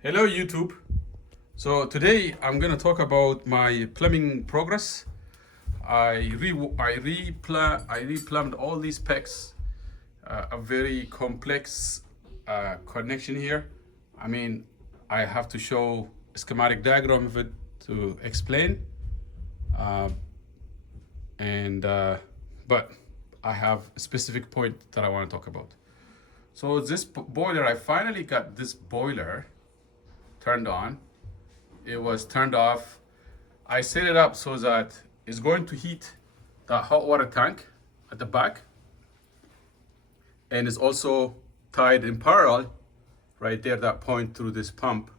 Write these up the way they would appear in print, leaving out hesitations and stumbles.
Hello YouTube. So today I'm gonna talk about my plumbing progress. I replumbed all these pegs. A very complex connection here. I mean, I have to show a schematic diagram of it to explain. Uh, and but I have a specific point that I want to talk about. So this boiler, I finally got this boiler turned on. It was turned off. I set it up so that it's going to heat the hot water tank at the back, and it's also tied in parallel right there, that point through this pump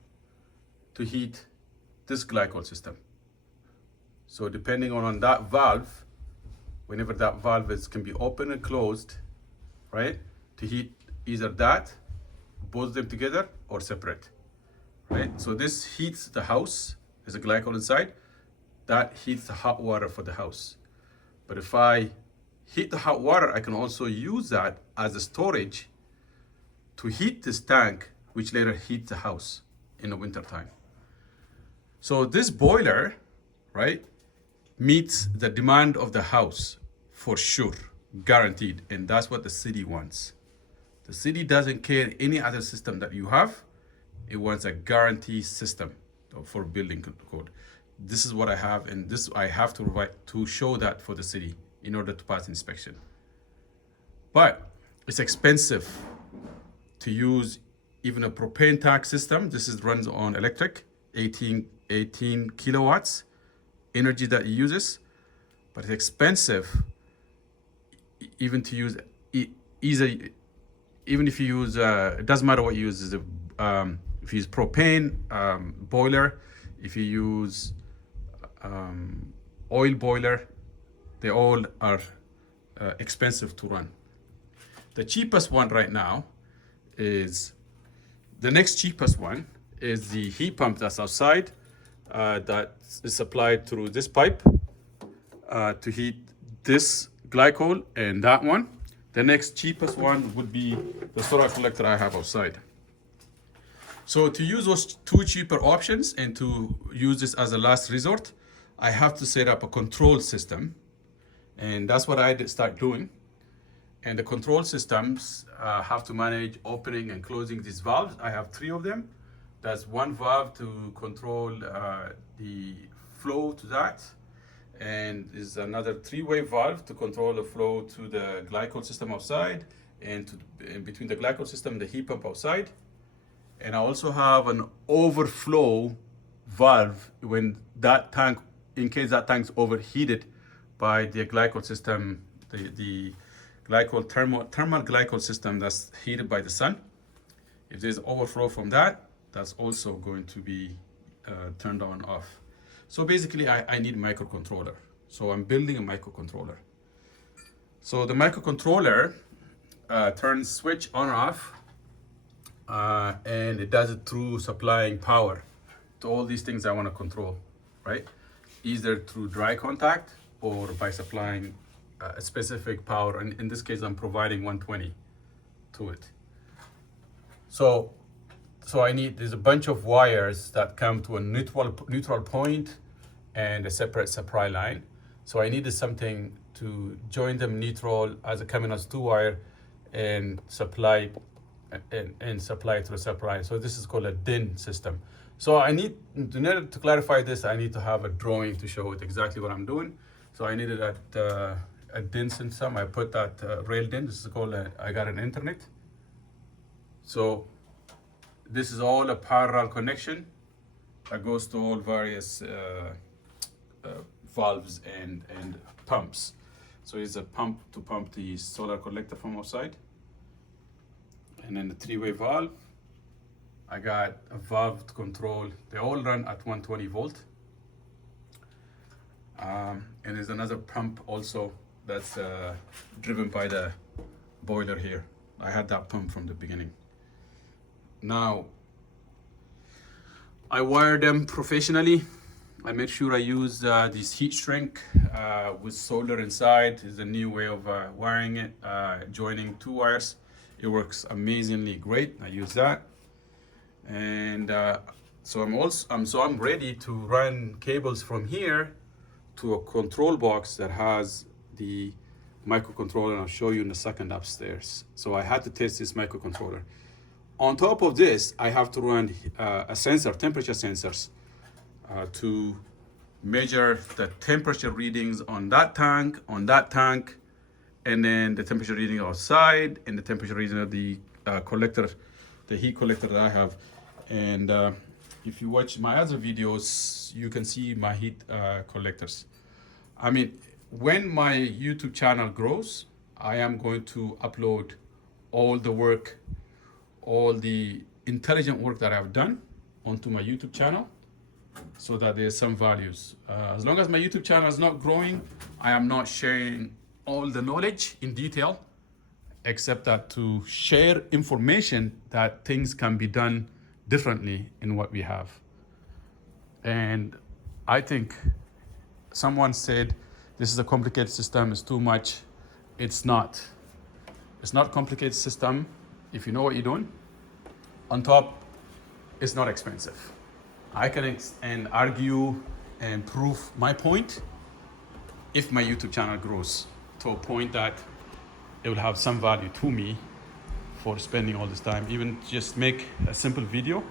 to heat this glycol system. So depending on that valve, whenever that valve can be open and closed, right, to heat either that, both of them together, or separate. Right, so this heats the house. There's a glycol inside. That heats the hot water for the house. But if I heat the hot water, I can also use that as a storage to heat this tank, which later heats the house in the winter time. So this boiler, right, meets the demand of the house for sure, guaranteed. And that's what the city wants. The city doesn't care any other system that you have. It wants a guarantee system for building code. This is what I have, and this I have to provide to show that for the city in order to pass inspection. But it's expensive to use even a propane tank system. This runs on electric, 18 kilowatts energy that it uses, but it's expensive even to use easily. Even if you use, it doesn't matter what you use. If you use propane boiler, if you use oil boiler, they all are expensive to run. The cheapest one right now is, the next cheapest one is the heat pump that's outside, that is supplied through this pipe to heat this glycol and that one. The next cheapest one would be the solar collector I have outside. So to use those two cheaper options and to use this as a last resort, I have to set up a control system. And that's what I did start doing. And the control systems have to manage opening and closing these valves. I have 3 of them. That's one valve to control the flow to that. And is another 3-way valve to control the flow to the glycol system outside, and between the glycol system and the heat pump outside. And I also have an overflow valve when that tank, in case that tank's overheated by the glycol system, the glycol thermal glycol system that's heated by the sun. If there's overflow from that, that's also going to be turned on off. So basically I need a microcontroller. So I'm building a microcontroller. So the microcontroller turns switch on or off. And it does it through supplying power to all these things I want to control, right? Either through dry contact or by supplying a specific power. And in this case, I'm providing 120 to it. So there's a bunch of wires that come to a neutral point and a separate supply line. So I needed something to join them neutral as a coming as 2-wire and supply to the supply. So this is called a DIN system. So in order to clarify this, I need to have a drawing to show it exactly what I'm doing. So I needed a DIN system. I put that rail DIN. This is called I got an internet. So this is all a parallel connection that goes to all various valves and pumps. So it's a pump to pump the solar collector from outside. And then the 3-way valve, I got a valve to control. They all run at 120 volt. And there's another pump also that's driven by the boiler here. I had that pump from the beginning. Now, I wired them professionally. I make sure I use this heat shrink with solder inside. It's a new way of wiring it, joining 2 wires. It works amazingly great. I use that. And so I'm ready to run cables from here to a control box that has the microcontroller, and I'll show you in a second upstairs. So I had to test this microcontroller. On top of this, I have to run a sensor, temperature sensors, to measure the temperature readings on that tank, and then the temperature reading outside, and the temperature reading of the collector, the heat collector that I have. And if you watch my other videos, you can see my heat collectors. I mean, when my YouTube channel grows, I am going to upload all the work, all the intelligent work that I've done onto my YouTube channel, so that there's some values. As long as my YouTube channel is not growing, I am not sharing all the knowledge in detail, except that to share information that things can be done differently in what we have. And I think someone said this is a complicated system, it's too much. It's not. It's not a complicated system if you know what you're doing. On top, it's not expensive. I can and argue and prove my point if my YouTube channel grows to a point that it will have some value to me for spending all this time. Even just make a simple video,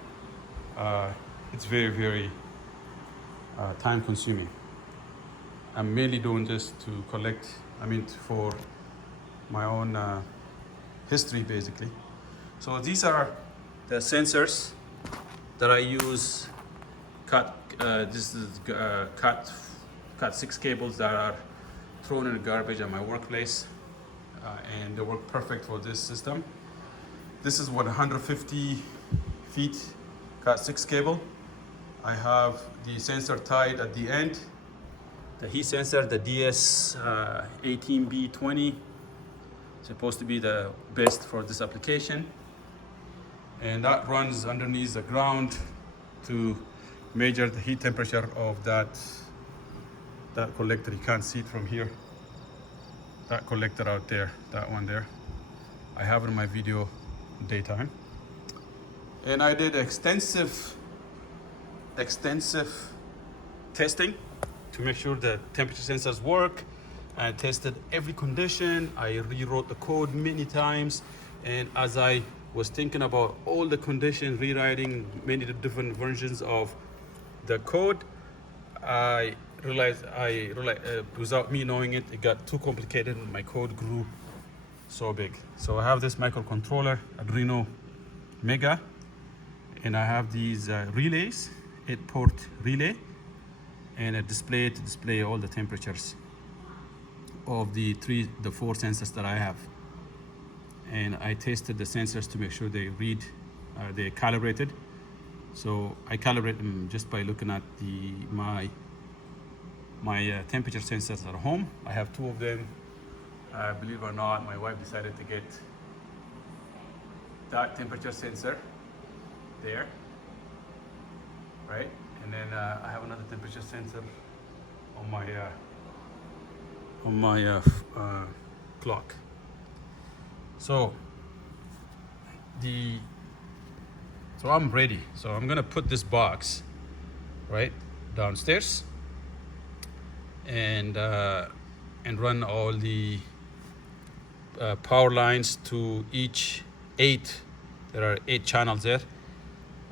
it's very, very time consuming. I'm mainly doing this to collect, for my own history basically. So these are the sensors that I use. This is cut 6 cables that are thrown in the garbage at my workplace, and they work perfect for this system. This is 150 feet cat 6 cable. I have the sensor tied at the end. The heat sensor, the DS18B20, supposed to be the best for this application. And that runs underneath the ground to measure the heat temperature of that collector. You can't see it from here. That collector out there, that one there. I have it in my video daytime. And I did extensive testing to make sure the temperature sensors work. I tested every condition. I rewrote the code many times. And as I was thinking about all the conditions, rewriting many different versions of the code, I realized without me knowing it, it got too complicated and my code grew so big. So I have this microcontroller, Ardiuno Mega, and I have these relays, 8-port relay, and a display to display all the temperatures of the 4 sensors that I have. And I tested the sensors to make sure they read, they're calibrated. So I calibrate them just by looking at my temperature sensors at home. I have 2 of them. Believe it or not, my wife decided to get that temperature sensor there, right? And then I have another temperature sensor on my clock. So I'm ready. So I'm gonna put this box right downstairs and run all the power lines to each 8. There are 8 channels there.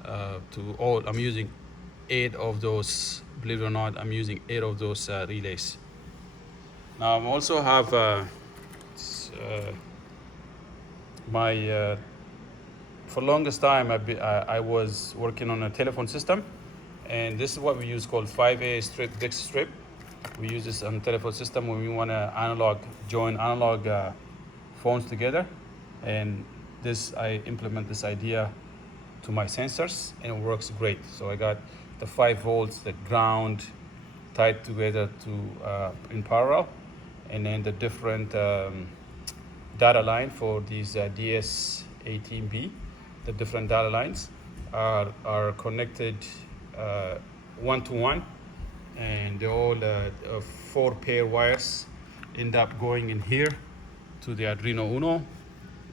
I'm using 8 of those. Believe it or not, I'm using 8 of those relays. Now I also have for longest time I was working on a telephone system, and this is what we use called 5A strip, DIX strip. We use this on the telephone system when we want to join analog phones together, and I implement this idea to my sensors and it works great. So I got the 5 volts, the ground tied together in parallel, and then the different data line for these DS18B. The different data lines are connected 1-to-1, and they're all 4 pair wires end up going in here to the Arduino Uno,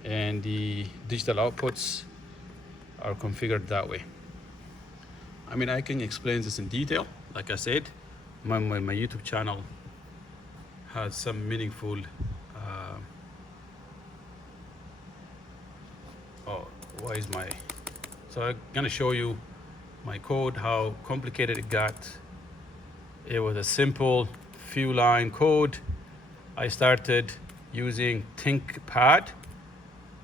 and the digital outputs are configured that way. I mean, I can explain this in detail. Like I said, my YouTube channel has some meaningful oh, why is my, so I'm gonna show you my code, how complicated it got. It was a simple few line code. I started using ThinkPad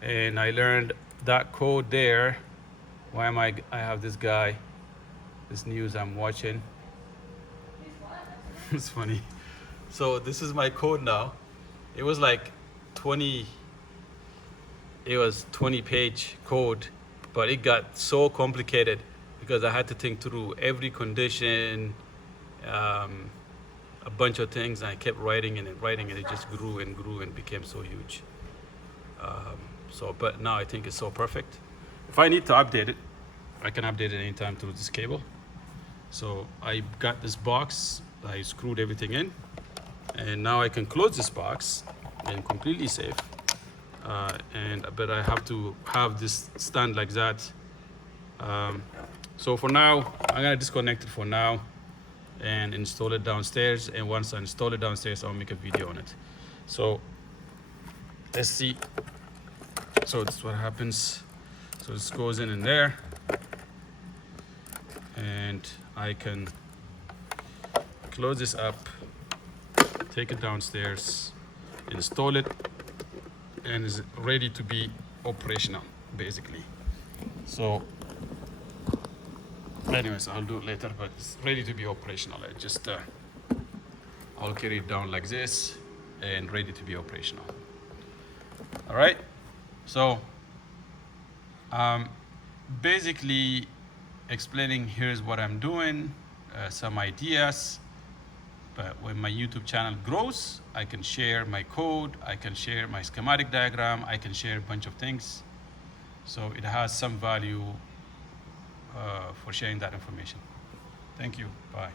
and I learned that code there. Why am I have this guy, this news I'm watching. It's funny. So this is my code now. It was like 20 page code, but it got so complicated because I had to think through every condition, a bunch of things. And I kept writing and it just grew and grew and became so huge. But now I think it's so perfect. If I need to update it, I can update it anytime through this cable. So I got this box, I screwed everything in, and now I can close this box and completely safe. But I have to have this stand like that. So for now, I'm gonna disconnect it for now and install it downstairs. And once I install it downstairs, I'll make a video on it. So let's see. So this is what happens. So this goes in there, and I can close this up, take it downstairs, install it, and is ready to be operational, basically. So anyways, I'll do it later, but it's ready to be operational. I just I'll carry it down like this and ready to be operational. All right, so basically explaining here's what I'm doing, some ideas. But when my YouTube channel grows, I can share my code, I can share my schematic diagram, I can share a bunch of things. So it has some value for sharing that information. Thank you. Bye.